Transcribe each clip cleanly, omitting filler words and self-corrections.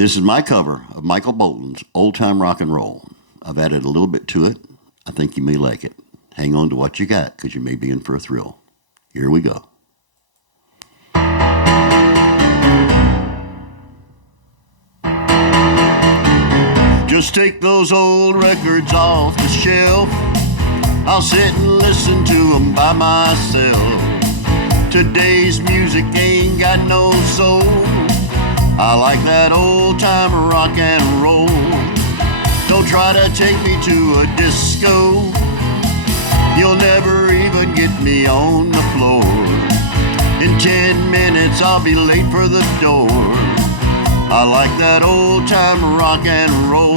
This is my cover of Michael Bolton's Old Time Rock and Roll. I've added a little bit to it. I think you may like it. Hang on to what you got, because you may be in for a thrill. Here we go. Just take those old records off the shelf. I'll sit and listen to them by myself. Today's music ain't got no soul. I like that old time rock and roll. Don't try to take me to a disco. You'll never even get me on the floor. In 10 minutes I'll be late for the door. I like that old time rock and roll.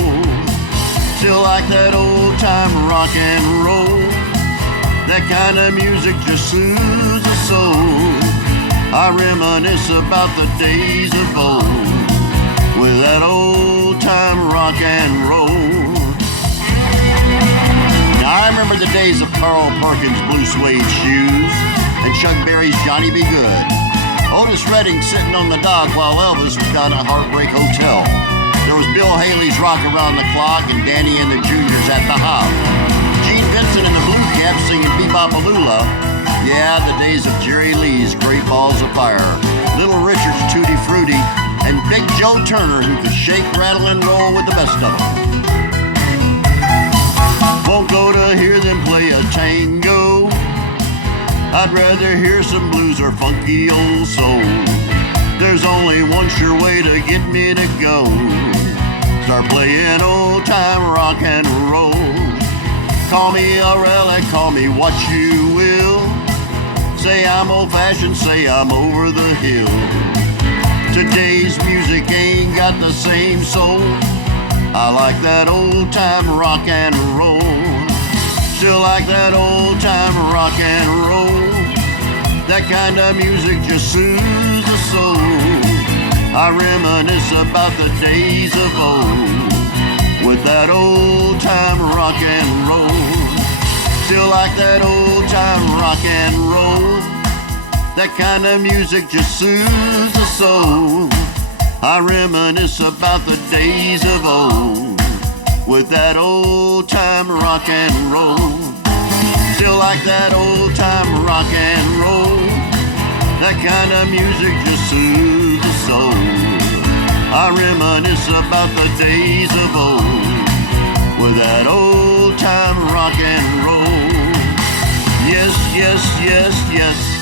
Still like that old time rock and roll. That kind of music just soothes the soul. I reminisce about the days of old with that old time rock and roll. Now I remember the days of Carl Perkins' blue suede shoes and Chuck Berry's Johnny B. Good. Otis Redding sitting on the dock while Elvis was down at Heartbreak Hotel. There was Bill Haley's Rock Around the Clock and Danny and the Juniors at the Hop. Gene Vincent and the Blue Caps singing Bebop-A-Lula. Yeah, the days of Jerry Lee's Great Balls of Fire, Little Richard's Tutti Frutti, and Big Joe Turner, who could shake, rattle, and roll with the best of them. Won't go to hear them play a tango. I'd rather hear some blues or funky old soul. There's only one sure way to get me to go. Start playing old time rock and roll. Call me a relic, call me what you will. Say I'm old-fashioned, say I'm over the hill. Today's music ain't got the same soul. I like that old-time rock and roll. Still like that old-time rock and roll. That kind of music just soothes the soul. I reminisce about the days of old with that old-time rock and roll. Still like that old-time rock and roll. That kind of music just soothes the soul. I reminisce about the days of old with that old-time rock and roll. Still like that old-time rock and roll. That kind of music just soothes the soul. I reminisce about the days of old with that old-time rock and roll. Yes, yes, yes, yes.